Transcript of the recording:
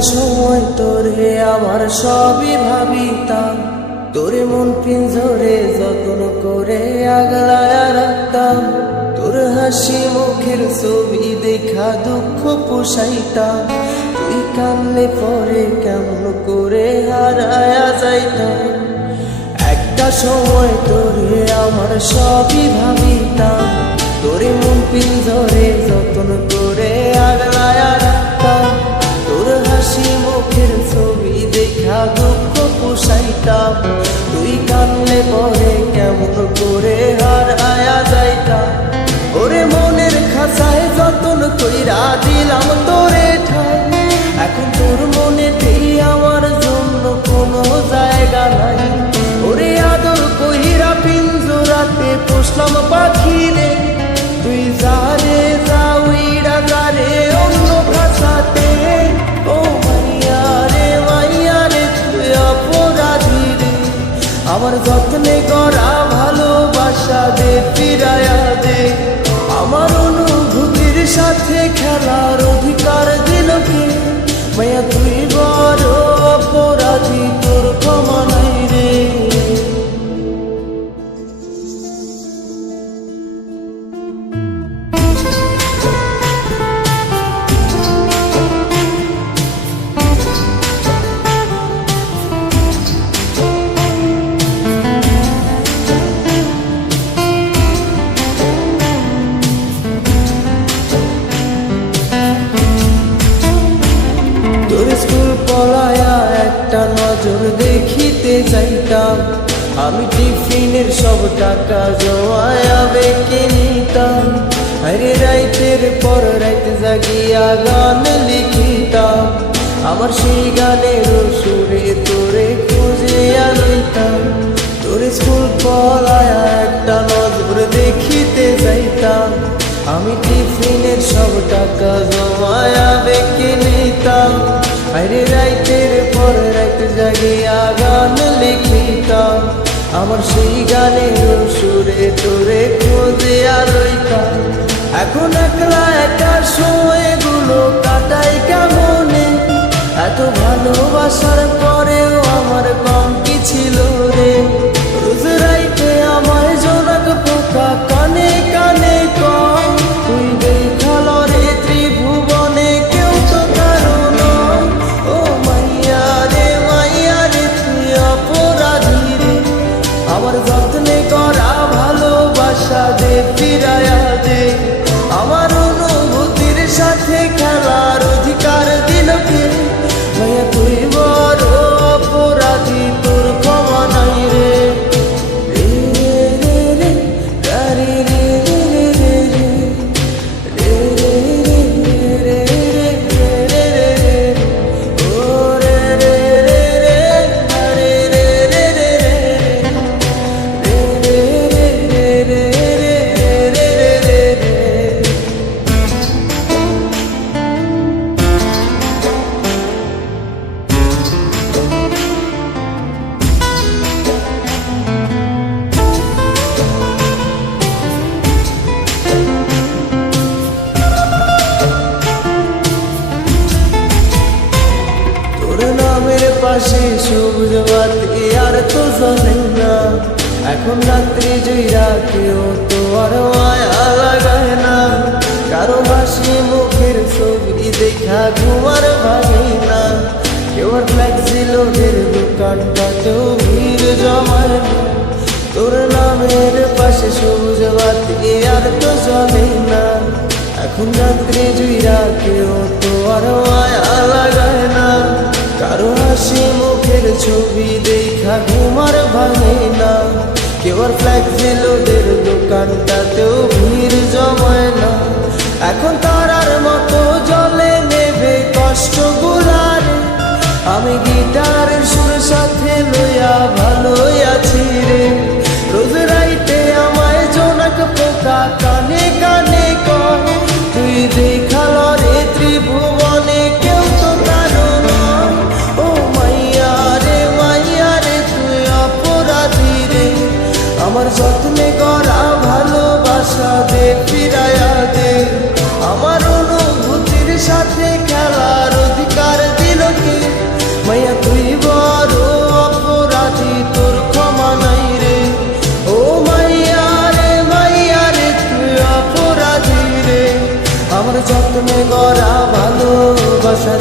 সময় তোরে আমার সবই ভাবিতাম, তোরে মন পিঞ্জরে যত্ন করে আগলায়া রাখতাম। তোর হাসি মুখের ছবি দেখা দুঃখ পোষাইতাম, তুই কানলে পরে কেমন করে হারায়া যাইতাম। একটা সময় তোরে আমার সবই ভাবিতাম, তোরে মন পিঞ্জরে যত্ন করে আগলায়া রাখতাম। তোর হাসি মুখের ছবি দেখা দুঃখ পোষাইতাম, তুই কানলে পরে কেমন করে হারায়া যাইতাম। ওরে মনের খাঁচায় যতন কইরা দিলাম তোরে ঠাই, এখন তোর মনেতেই আমার জন্য কোনো জায়গা নাই। ওরে আদর কইরা পিঞ্জরাতে পোষলাম পাখি রে, তুই যারে যাওইরা যারে অন্য খাঁচাতে। ও মাইয়া রে তুই অপরাধী রে, আমার যত্নে গড়া ভালোবাসা দে ফিরায়া দে। আমার অনুভূতির সাথে খেলার অধিকার দিল কে? মায়া তুই বড় অপরাধী, তোর ক্ষমা নাই রে। স্কুল পলায়া একটা নজর দেখিতে যাইতাম, আমি টিফিনের সব টাকা জমায়া বেঁকে নিতাম। আরে রাইতের পর রাইত জাগিয়া গান লিখিতাম, আমার সেই গানের সুরে তোরে খুঁজিয়া লইতাম। তোর স্কুল পলায়া একটা নজর দেখিতে যাইতাম, আমি টিফিনের সব টাকা জমায়া বেঁকে নিতাম। আরে রাইতের পর রাইত জাগিয়া গান লিখিতাম, আমার সেই গানের সুরে তোরে খুঁজিয়া লইতাম। এখন একলা একা সময়গুলো কাটাই কেমনে, এত ভালোবাসার পরেও আমার কম কি ছিল রে। রোজ রাইতে আমায় জোনাক পোকা কানে কানে কম, তুই দেখাল রে ত্রিভুবনে কেউ তো কারো নয়। ও মাইয়া রে তুই অপরাধী রে, আমার যত্নে করা ভালোবাসা দে ফিরায়া দে। আমার অনুভূতির সাথে খেলার অধিকার দিল কে? মায়া তুই বড় অপরাধী, তোর ক্ষমা নাই রে। পাশে সবুজ বাতি আর তো জ্বলে না, এখন রাত্রি জয়রা কেউ তো আর মায়া লাগায় না। কারো হাসি মুখের ছবি দেখা ঘুমার ভাগে না, কেউ আর ফ্লেক্সি লোডের দোকানটাতেও ভিড় জমায় না। তোর নামের পাশে সবুজ বাতি আর তো জ্বলে না, এখন রাত্রি জয়রা কেউ তো আর মায়া লাগায় না। কারো হাসি মুখের ছবি দেখা ঘুমার ভাঙে না, কেউ আর ফ্লেক্সি লোডের দোকানটাতেও ভিড় জমায় না। এখন তারার মতো জলে নেবে কষ্ট গুলারে, আমি গিটারের সুর সাথে লইয়া ভালোই আছি রে। রোজ রাইতে আমায় জোনাক পোকা কানে কানে কর, তুই দেখাল রে ত্রিভুবনে কেউ তো কারো নয়। ও মাইয়া রে তুই অপরাধী রে, আমার যত্নে করা ভালোবাসা দে ফিরায়া দে। আমার অনুভূতির সাথে খেলার অধিকার দিল যত্নে গড়া ভালোবাসা